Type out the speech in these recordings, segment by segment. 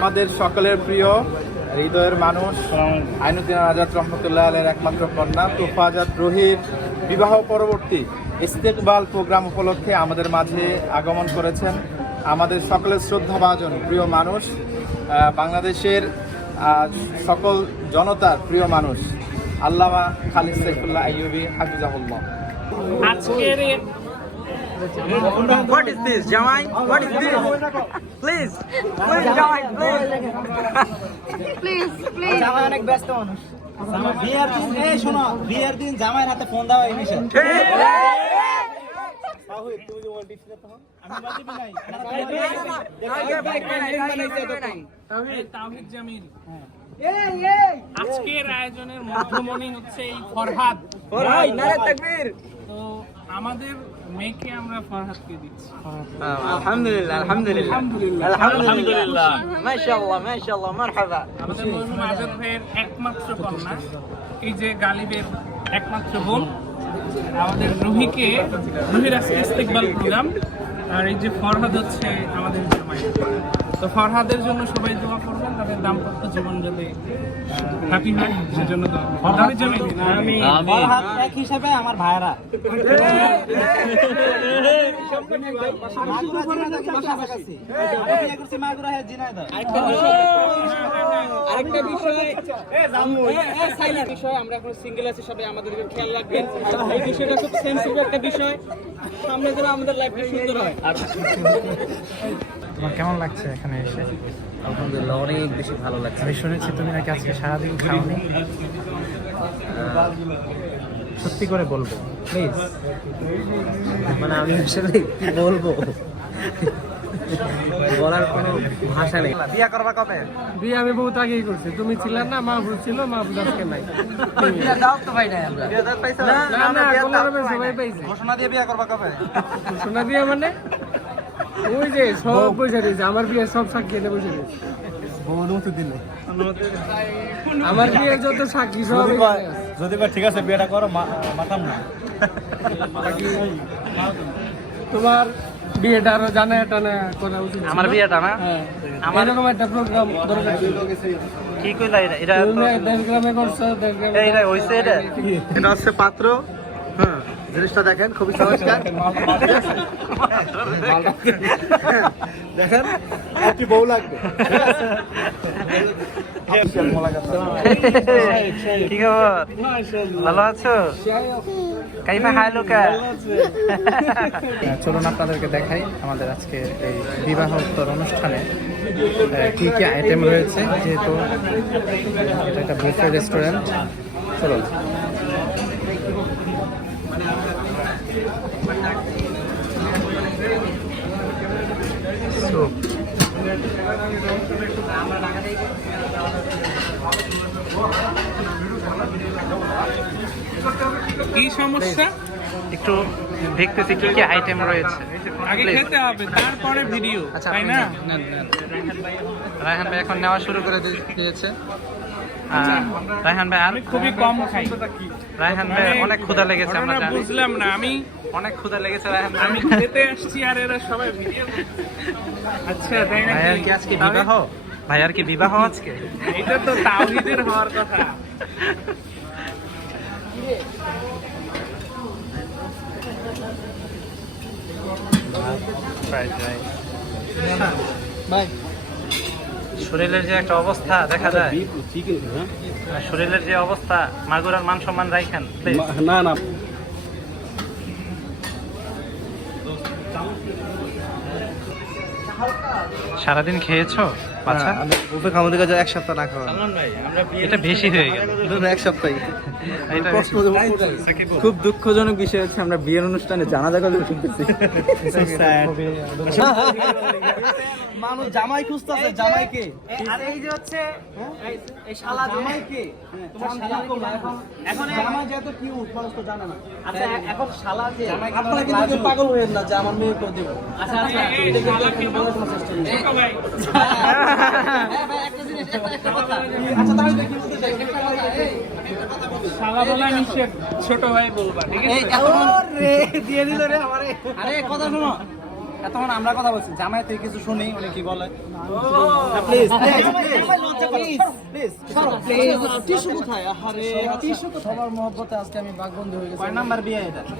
আমাদের সকলের প্রিয় হৃদয়ের মানুষ আইনুদ্দিন আজাদ রহমতুল্লাহ আলের একমাত্র কন্যা তোফা আজাদ রহির বিবাহ পরবর্তী ইস্তেকবাল প্রোগ্রাম উপলক্ষে আমাদের মাঝে আগমন করেছেন। আমাদের সকলের শ্রদ্ধাভাজন প্রিয় মানুষ বাংলাদেশের সকল জনতার প্রিয় মানুষ, আল্লামা খালিদ সাইফুল্লাহ আইয়ুবি হাফিজাহুল্লাহ। আজকের What is this, Jamai? What is this? Please, please, Jamai, please. Please please জামাই অনেক ব্যস্ত মানুষ বিয়ের দিন এই শোনো বিয়ের দিন জামাইয়ের হাতে ফোন দেওয়া এই নিষেধ এই তাওহিদ জামিল আজকের আয়োজনের মধ্যমণি হচ্ছে এই ফরহাদ ভাই, নারে তাকবীর। তো আমাদের মেয়েকে আমরা ফরহাদকে দিচ্ছি। আলহামদুলিল্লাহ। আলহামদুলিল্লাহ। আলহামদুলিল্লাহ। মাশাআল্লাহ মাশাআল্লাহ মারহাবা। আমাদের মরহুম আজাদ ভাইয়ের একমাত্র কন্যা। এই যে গালিবের একমাত্র বোন আমাদের রুহিকে রুহির আজকে ইস্তেকবাল প্রোগ্রাম আর এই যে ফরহাদ হচ্ছে আমাদের জামাই। তো ফরহাদের জন্য সবাই দোয়া করবেন তাদের দাম্পত্য জীবন যাতে হ্যাপি হয় সেজন্য করবেন। জন্য আমি ফরহাদ এক হিসাবে আমার ভাইরা। আরেকটা বিষয় বিষয় আমরা এখন সিঙ্গেল আছি সবাই আমাদের খেয়াল রাখবেন এই বিষয়টা খুব সেন্সিটিভ একটা বিষয় সামনে যেন আমাদের লাইফটা সুন্দর হয় তোমার কেমন লাগছে এখানে এসে? আলহামদুলিল্লাহ অনেক বেশি ভালো লাগছে। আমি শুনেছি তুমি নাকি আজকে সারাদিন খাওনি। সত্যি করে বলব। প্লিজ মানে আমি আসলে কি বলব। বলার কোনো ভাষা নেই। বিয়া করবা কবে? বিয়ে আমি বহুত আগেই করছি। তুমি ছিলে না মা ছিল মা আজকে নাই। দাও তো ভাই নাই আমরা। বিয়া পাইছো না না কোলারবে সবাই পাইছে। ঘোষণা দিয়ে বিয়া করবা কবে? শোনা দিয়ে মানে? ওই যে সব বসে রয়েছে আমার বিয়ে সব সাক্ষী এনে বসে রয়েছে অনুমতি দিলে। আমার বিয়ে যত সাক্ষী সব যদি বা ঠিক আছে বিয়েটা করো মাতাম না। তোমার বিয়েটা আরও জানা টানা করা উচিত আমার বিয়েটা না? হ্যাঁ। এরকম একটা প্রোগ্রাম দরকার কি কইলা এটা করছ হইছে এটা হচ্ছে পাত্র। হ্যাঁ। জিনিসটা দেখেন খুবই চমৎকার। দেখেন একটি বউ লাগবে। কি খবর? ভালো আছো? কাইফা হাই লোকা। চলুন আপনাদেরকে দেখাই আমাদের আজকে এই বিবাহোত্তর অনুষ্ঠানে কি কি আইটেম রয়েছে যেহেতু এটা একটা বুফে রেস্টুরেন্ট চলুন। কি সমস্যা একটু দেখতেছি কি কি আইটেম রয়েছে আগে. খেতে হবে তারপরে ভিডিও আচ্ছা তাই না। রায়হান ভাই এখন নেওয়া শুরু করে দিয়েছে রায়হান ভাই আর আমি খুবই কম খাই। রায়হান ভাই মানে অনেক ক্ষুধা লেগেছে আমরা জানি। বুঝলাম না আমি অনেক ক্ষুধা লেগেছে রায়হান ভাই। আমি খেতে আসছি আর এরা সবাই ভিডিও আচ্ছা তাই না ভাইয়ার কি আজকে বিবাহ? ভাইয়ার কি বিবাহ আজকে? এটা তো তাওহিদের হওয়ার কথা। ফ্রাইড রাইস শরীরের যে একটা অবস্থা দেখা যায়। শরীরের যে অবস্থা মাগুরার মান সম্মান রাইখেন। না না। সারাদিন খেয়েছো? আচ্ছা বুফে খাওয়া থেকে এক সপ্তাহ না খাওয়া এটা বেশি হয়ে গেল এক সপ্তাহ খুব দুঃখজনক বিষয় হচ্ছে আমরা বিয়ের অনুষ্ঠানে জানাজা শুনতেছি মানুষ জামাই খুঁজতেছে জামাইকে আর এই যে হচ্ছে এই শালা জামাইকে তোমার শালা এখন এখন জামাই যত কিউট মানুষ তো জানে না আচ্ছা এখন শালা যে আপনারা কিন্তু পাগল হয়েন না যে আমার মেয়েকে দেব আচ্ছা আচ্ছা ছোট ভাই বলবা ঠিক আছে দিয়ে দিল রে আমারে। আরে কথা শোনো। এতক্ষণ আমরা কথা বলছি। জামাই থেকে কিছু শুনি উনি কি বলে? আজকে আমি বাঘবন্ধু হয়ে গেছি। কয় নাম্বার বিয়ে এটা?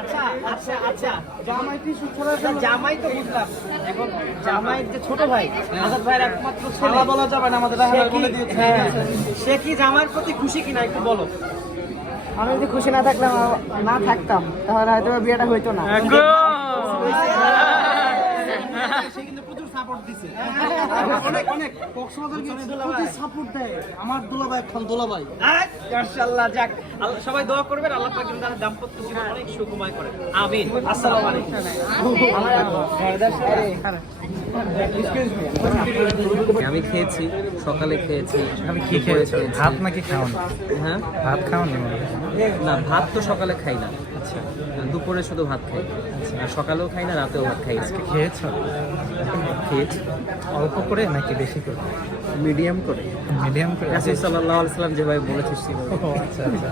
আচ্ছা আচ্ছা আচ্ছা। জামাই টিস্যু জামাই তো বুঝলাম। এখন জামাই যে ছোট ভাই আজাদ ভাইয়ের একমাত্র ছেলে। বলা যাবে না আমাদের বলে দিয়েছে। সে কি জামাইয়ের প্রতি খুশি কিনা একটু বলো। আমি যদি খুশি না থাকলাম না থাকতাম তাহলে হয়তো বিয়েটা হইতো না সে কিন্তু প্রচুর সাপোর্ট দিছে। অনেক অনেক। কক্সবাজার গিয়ে সাপোর্ট দেয় আমার দুলাভাই খান দুলাভাই। মাশাআল্লাহ যাক। আল্লাহ- সবাই দোয়া করবেন আল্লাহ পাক যেন তাদের দাম্পত্য জীবন অনেক সুখময় করে। আমিন। আসসালামু আলাইকুম। আমি খেয়েছি। সকালে খেয়েছি আমি কি খেয়েছো? ভাত নাকি খাওন? হ্যাঁ? ভাত খাওন নি না ভাত তো সকালে খাই না। আচ্ছা। দুপুরে শুধু ভাত খাই। আর সকালেও খাই না রাতেও ভাত খাই। আজকে খেয়েছো? খেয়েছি। অল্প করে নাকি বেশি করে? মিডিয়াম করে। মিডিয়াম করে? রাসুল সাল্লাহ সাল্লাম যেভাবে বলেছিস সেভাবে। আচ্ছা আচ্ছা।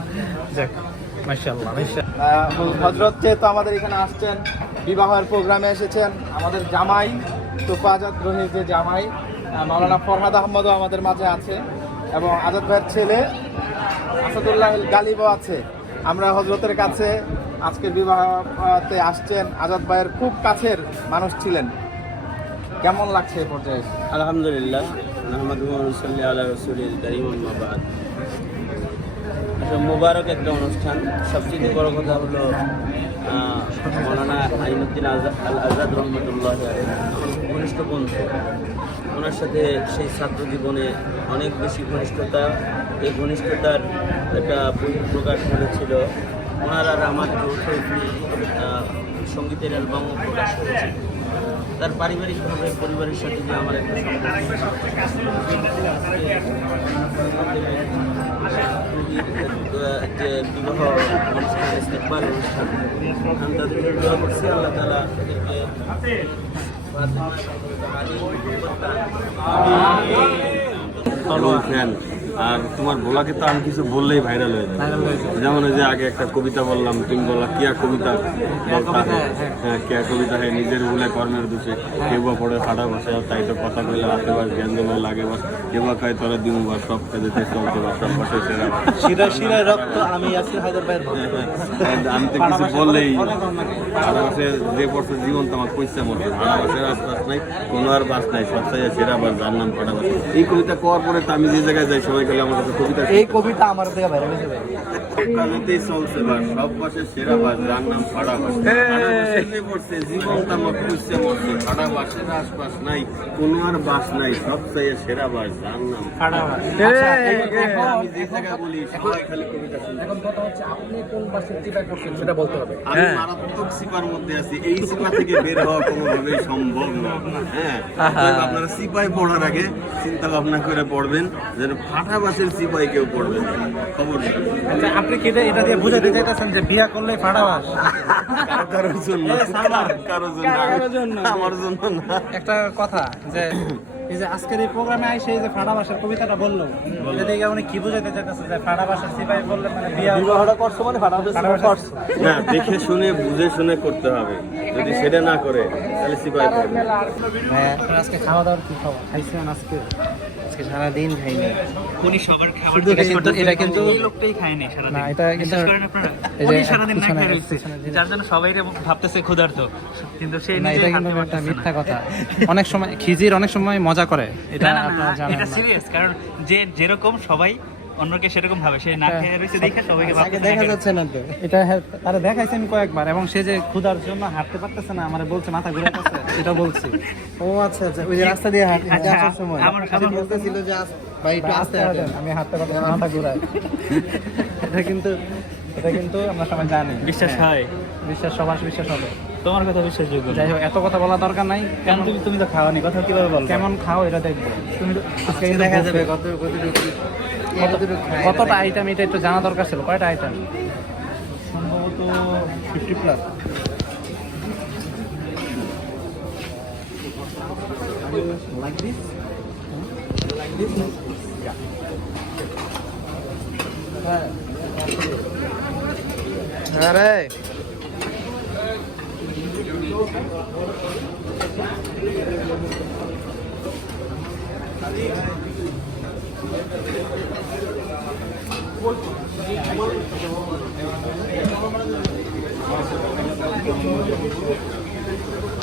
যাক মাশাআল্লাহ মাশাআল্লাহ। হজরত যেহেতু আমাদের এখানে আসছেন বিবাহের প্রোগ্রামে এসেছেন আমাদের জামাই আজাদ রহির যে জামাই। মাওলানা ফরহাদ আহমদও আমাদের মাঝে আছে এবং আজাদ ভাইয়ের ছেলে আসাদুল্লাহ গালিবও আছে। আমরা হজরতের কাছে আজকের বিবাহতে আসছেন। আজাদ ভাইয়ের খুব কাছের মানুষ ছিলেন। কেমন লাগছে এই পর্যায়ে? আলহামদুলিল্লাহ। মুবারক একটা অনুষ্ঠান। সবচেয়ে বড় কথা হলো মৌলানা আইনুদ্দিন আজাদ আল আজাদ রহমতুল্লাহ ঘনিষ্ঠ বন্ধু। ওনার সাথে সেই ছাত্র জীবনে অনেক বেশি ঘনিষ্ঠতা, এই ঘনিষ্ঠতার একটা প্রকাশ ঘটেছিল ওনার আমার যৌথ সঙ্গীতের অ্যালবামও প্রকাশ করেছে তার পারিবারিকভাবে, পরিবারের সাথে যে আমার একটা যে বিবাহ অনুষ্ঠান অনুষ্ঠান, আমি তাদেরকে দোয়া করছি। আল্লাহ তালা তাদেরকে પ્રાર્થના আর তোমার বলাকে তো আমি কিছু বললেই ভাইরাল হয়ে যায় যেমন ওই যে আগে একটা কবিতা বললাম তুমি বলা কিয়া কবিতা? বলতা হ্যাঁ কিয়া কবিতা হ্যাঁ নিজের ভুলে কর্মের দোষে কেউ বা পড়ে ফাটা বসে তাই তো কথা কইলে রাতে বাস জ্ঞান দেবো লাগে বাস। কেউ বা কয় তোরা দিমু বাস সব কাজেতে চলতে বাস সব বসে সেরা বাস। শিরা রক্ত আমি ইয়াসির হায়দার হ্যাঁ, আমি তো কিছু বললেই ভাড়াবাসের যে বছর জীবন তো আমার পয়সা মতো ভাড়াবাসের আশপাশ নাই কোনো আর বাস নাই সবটাই সেরা বাস যার নাম ভাড়াবাস এই কবিতা করার পরে তো আমি যে জায়গায় যাই সবাই গেলে আমার কাছে কবিতা এই কবিতা আমার থেকে বাইরে হয়েছে ভাই। চলছে বাস সব বাসের সেরা বাস যার নাম ভাড়াবাসের যে পড়ছে জীবন তো আমার পয়সা মরছে। ভাড়াবাসের আশপাশ নাই কোনো আর বাস নাই সব চাইয়ে সেরা বাস যার নাম ভাড়াবাস আমি যে জায়গায় বলি সবাই খালি কবিতা শুনছে। এখন কথা হচ্ছে আপনি কোন বাসে করছেন সেটা বলতে হবে। আমি মারাত্মক সিপার মধ্যে আছি এই সিপা থেকে বের হওয়া কোনোভাবেই সম্ভব না। হ্যাঁ আপনারা সিপাই পড়ার আগে চিন্তা ভাবনা করে পড়বেন যেন ফাটা বাসের সিপাই কেউ পড়বেন না। খবর আচ্ছা আপনি কি এটা- দিয়ে বুঝাতে চাইতেছেন যে বিয়া করলে কারোর জন্য কারোর জন্য আমার জন্য না। একটা কথা যে এই যে আজকের এই প্রোগ্রামে আইসে এই যে ফাড়াবাসের কবিতাটা বলল এদিকে উনি কি বুঝাতে চাইতেছে যে ফাড়াবাসের সিপাই বললে মানে বিয়া বিবাহটা করছ মানে ফাটা করছ? না দেখে শুনে বুঝে শুনে করতে হবে। যদি সেটা না করে তাহলে সিপাই পড়বে হ্যাঁ। আজকে খাওয়া দাওয়ার কি খবর? খাইছেন আজকে। আজকে সারাদিন খাইনি। উনি সবার খাবার এটা কিন্তু এটা কিন্তু এই লোকটাই খায়নি সারাদিন। না এটা কিন্তু করেন আপনারা উনি সারাদিন না পিছনে- খেয়ে যে- যার জন্য সবাই ভাবতেছে ক্ষুধার্ত। কিন্তু সে না এটা কিন্তু একটা মিথ্যা কথা। অনেক সময় খিজির অনেক সময় মজা করে। এটা না না, না আপনারা জানেন এটা সিরিয়াস কারণ যে যেরকম সবাই অন্যকে সেরকম ভাবে সে না। খেয়ে রয়েছে দেখে সবাইকে তাকে দেখা যাচ্ছে না তো। এটা তারা দেখাইছে আমি কয়েকবার এবং সে যে ক্ষুধার জন্য হাঁটতে পারতেছে না আমার বলছে মাথা ঘুরে যাচ্ছে এটা বলছি। ও আচ্ছা আচ্ছা। ওই যে রাস্তা দিয়ে হাঁটতে আচ্ছা, আসার সময়। আমার- সে আমার- বলতেছিল যে ভাই একটু আস্তে আস্তে হাঁটেন। হাঁটেন, আমি হাঁটতে পারছি না, মাথা ঘুরায়। এটা কিন্তু এটা কিন্তু আমরা সবাই জানি। বিশ্বাস হ্যাঁ, হয়। বিশ্বাস সবার বিশ্বাস হবে। তোমার কথা বিশ্বাসযোগ্য যাই হোক এত কথা বলা দরকার নাই। কেন তুমি তুমি তো খাওয়ানি কথা কীভাবে বলব? কেমন খাও এটা দেখব। তুমি তো- দেখা যাবে কত কতটা আইটেম এটা একটু জানা দরকার ছিল কয়টা আইটেম সম্ভবত fifty plus like this? Like this? Yeah. All right.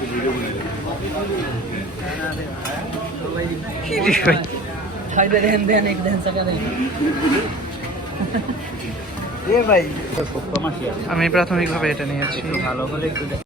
আমি প্রাথমিকভাবে এটা নিয়েছি। ভালো করে